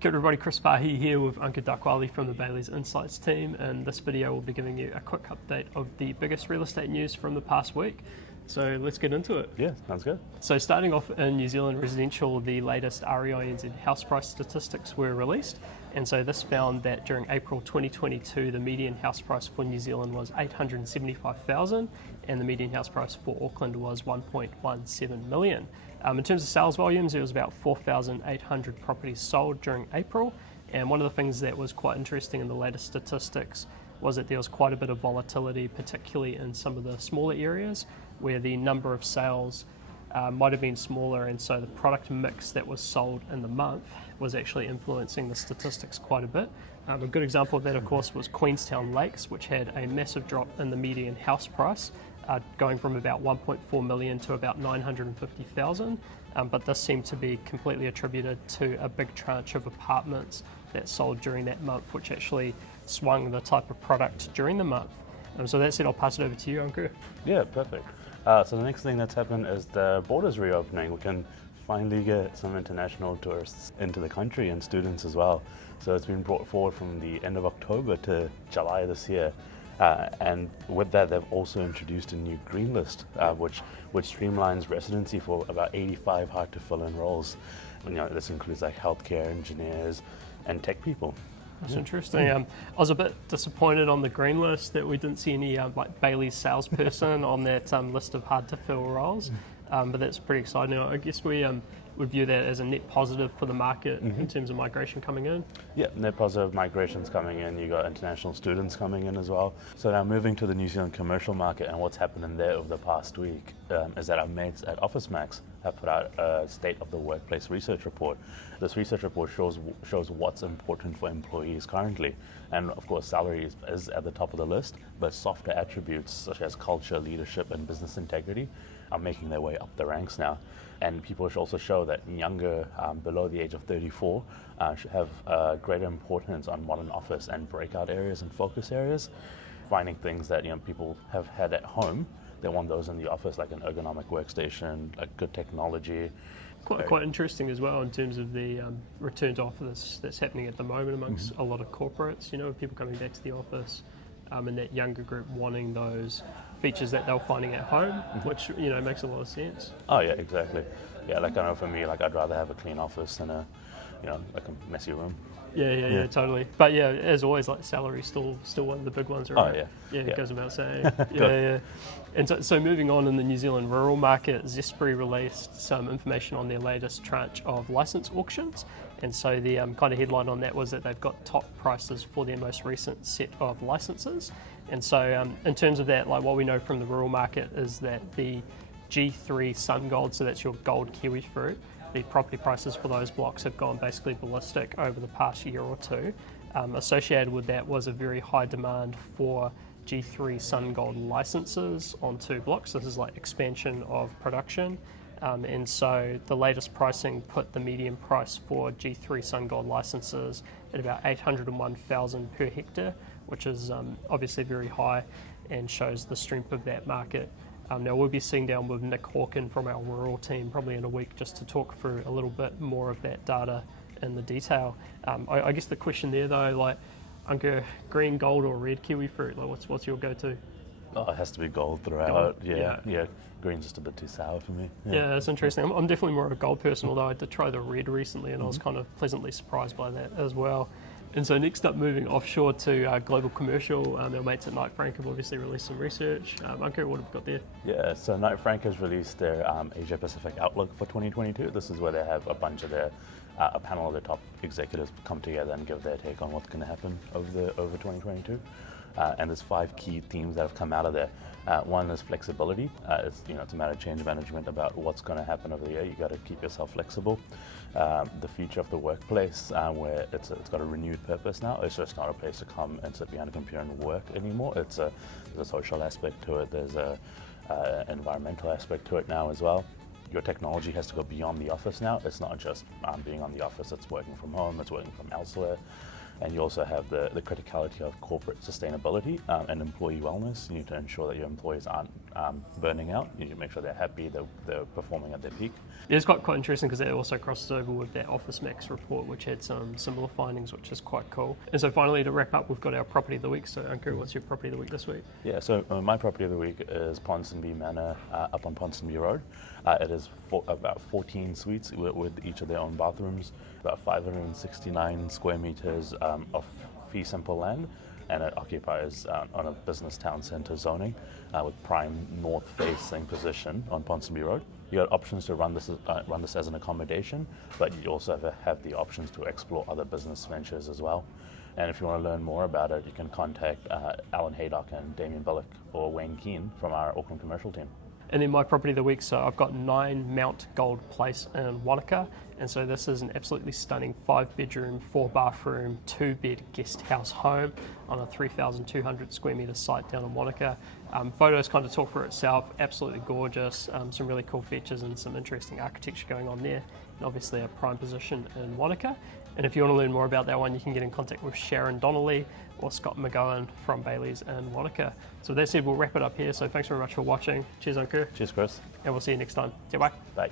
Kia ora everybody, Chris Farhi here with Ankur Dakwale from the Bayleys Insights team, and this video will be giving you a quick update of the biggest real estate news from the past week. So let's get into it. Yeah, sounds good. So starting off in New Zealand residential, the latest REINZ house price statistics were released, and so this found that during April 2022 the median house price for New Zealand was $875,000 and the median house price for Auckland was $1.17 million. In terms of sales volumes, there was about 4,800 properties sold during April, and one of the things that was quite interesting in the latest statistics was that there was quite a bit of volatility, particularly in some of the smaller areas where the number of sales might have been smaller, and so the product mix that was sold in the month was actually influencing the statistics quite a bit. A good example of that, of course, was Queenstown Lakes, which had a massive drop in the median house price, going from about 1.4 million to about 950,000, but this seemed to be completely attributed to a big tranche of apartments that sold during that month, which actually swung the type of product during the month. So that said, I'll pass it over to you, Ankur. Yeah, perfect. So the next thing that's happened is the borders reopening. We can finally get some international tourists into the country and students as well. So it's been brought forward from the end of October to July this year. And with that, they've also introduced a new green list, which streamlines residency for about 85 hard-to-fill-in roles. You know, this includes like healthcare, engineers, and tech people. That's interesting. I was a bit disappointed on the green list that we didn't see any like Bayleys salesperson on that list of hard-to-fill roles, but that's pretty exciting. I guess we view that as a net positive for the market in terms of migration coming in. Yeah, net positive migrations coming in. You got international students coming in as well. So now moving to the New Zealand commercial market, and what's happened in there over the past week is that our mates at Office Max have put out a State of the Workplace research report. This research report shows what's important for employees currently, and of course salary is at the top of the list, but softer attributes such as culture, leadership, and business integrity are making their way up the ranks now. And people should also show that younger, below the age of 34, should have greater importance on modern office and breakout areas and focus areas. Finding things that people have had at home, they want those in the office, like an ergonomic workstation, like good technology. Quite interesting as well in terms of the return to office that's happening at the moment amongst a lot of corporates. People coming back to the office, and that younger group wanting those features that they were finding at home, which makes a lot of sense. Oh yeah, exactly. Yeah, like I know for me, like I'd rather have a clean office than a like a messy room. Yeah, totally. But yeah, as always, like salary's still one of the big ones, right? Oh yeah. It goes without saying. Yeah. And so moving on in the New Zealand rural market, Zespri released some information on their latest tranche of license auctions. And so the kind of headline on that was that they've got top prices for their most recent set of licenses. And so in terms of that, like what we know from the rural market is that the G3 Sun Gold, so that's your gold Kiwifruit, the property prices for those blocks have gone basically ballistic over the past year or two. Associated with that was a very high demand for G3 Sun Gold licenses on 2 blocks. This is like expansion of production. And so the latest pricing put the median price for G3 Sun Gold licenses at about $801,000 per hectare, which is obviously very high and shows the strength of that market. Now we'll be sitting down with Nick Hawken from our rural team probably in a week just to talk through a little bit more of that data in the detail. I guess the question there though, like Ankur, green, gold or red Kiwifruit, like what's your go-to? Oh, it has to be gold throughout. Gold, Yeah. Green's just a bit too sour for me. Yeah, that's interesting. I'm definitely more of a gold person, although I did try the red recently and I was kind of pleasantly surprised by that as well. And so next up, moving offshore to global commercial, our mates at Knight Frank have obviously released some research. Ankur, what have we got there? Yeah, so Knight Frank has released their Asia Pacific Outlook for 2022. This is where they have a bunch of their, a panel of their top executives come together and give their take on what's going to happen over 2022. And there's 5 key themes that have come out of there. One is flexibility. It's a matter of change management about what's going to happen over the year. You got to keep yourself flexible. The future of the workplace, where it's got a renewed purpose now. It's just not a place to come and sit behind a computer and work anymore. There's a social aspect to it. There's a environmental aspect to it now as well. Your technology has to go beyond the office now. It's not just being on the office. It's working from home. It's working from elsewhere. And you also have the criticality of corporate sustainability and employee wellness. You need to ensure that your employees aren't burning out. You need to make sure they're happy, they're performing at their peak. Yeah, it's quite interesting because it also crosses over with that Office Max report, which had some similar findings, which is quite cool. And so finally, to wrap up, we've got our property of the week. So Ankur, what's your property of the week this week? Yeah, so my property of the week is Ponsonby Manor up on Ponsonby Road. It is about 14 suites with each of their own bathrooms, about 569 square meters of fee simple land, and it occupies on a business town centre zoning with prime north-facing position on Ponsonby Road. You got options to run this as an accommodation, but you also have the options to explore other business ventures as well. And if you want to learn more about it, you can contact Alan Haydock and Damien Bullock or Wayne Keane from our Auckland commercial team. And then my property of the week, so I've got 9 Mount Gold Place in Wanaka, and so this is an absolutely stunning 5-bedroom, 4-bathroom, 2-bed guest house home on a 3,200 square metre site down in Wanaka. Photos kind of talk for itself, absolutely gorgeous, some really cool features and some interesting architecture going on there, and obviously a prime position in Wanaka. And if you want to learn more about that one, you can get in contact with Sharon Donnelly or Scott McGowan from Bayleys in Wanaka. So with that said, we'll wrap it up here. So thanks very much for watching. Cheers, Ankur. Cheers, Chris. And we'll see you next time. See you, bye. Bye.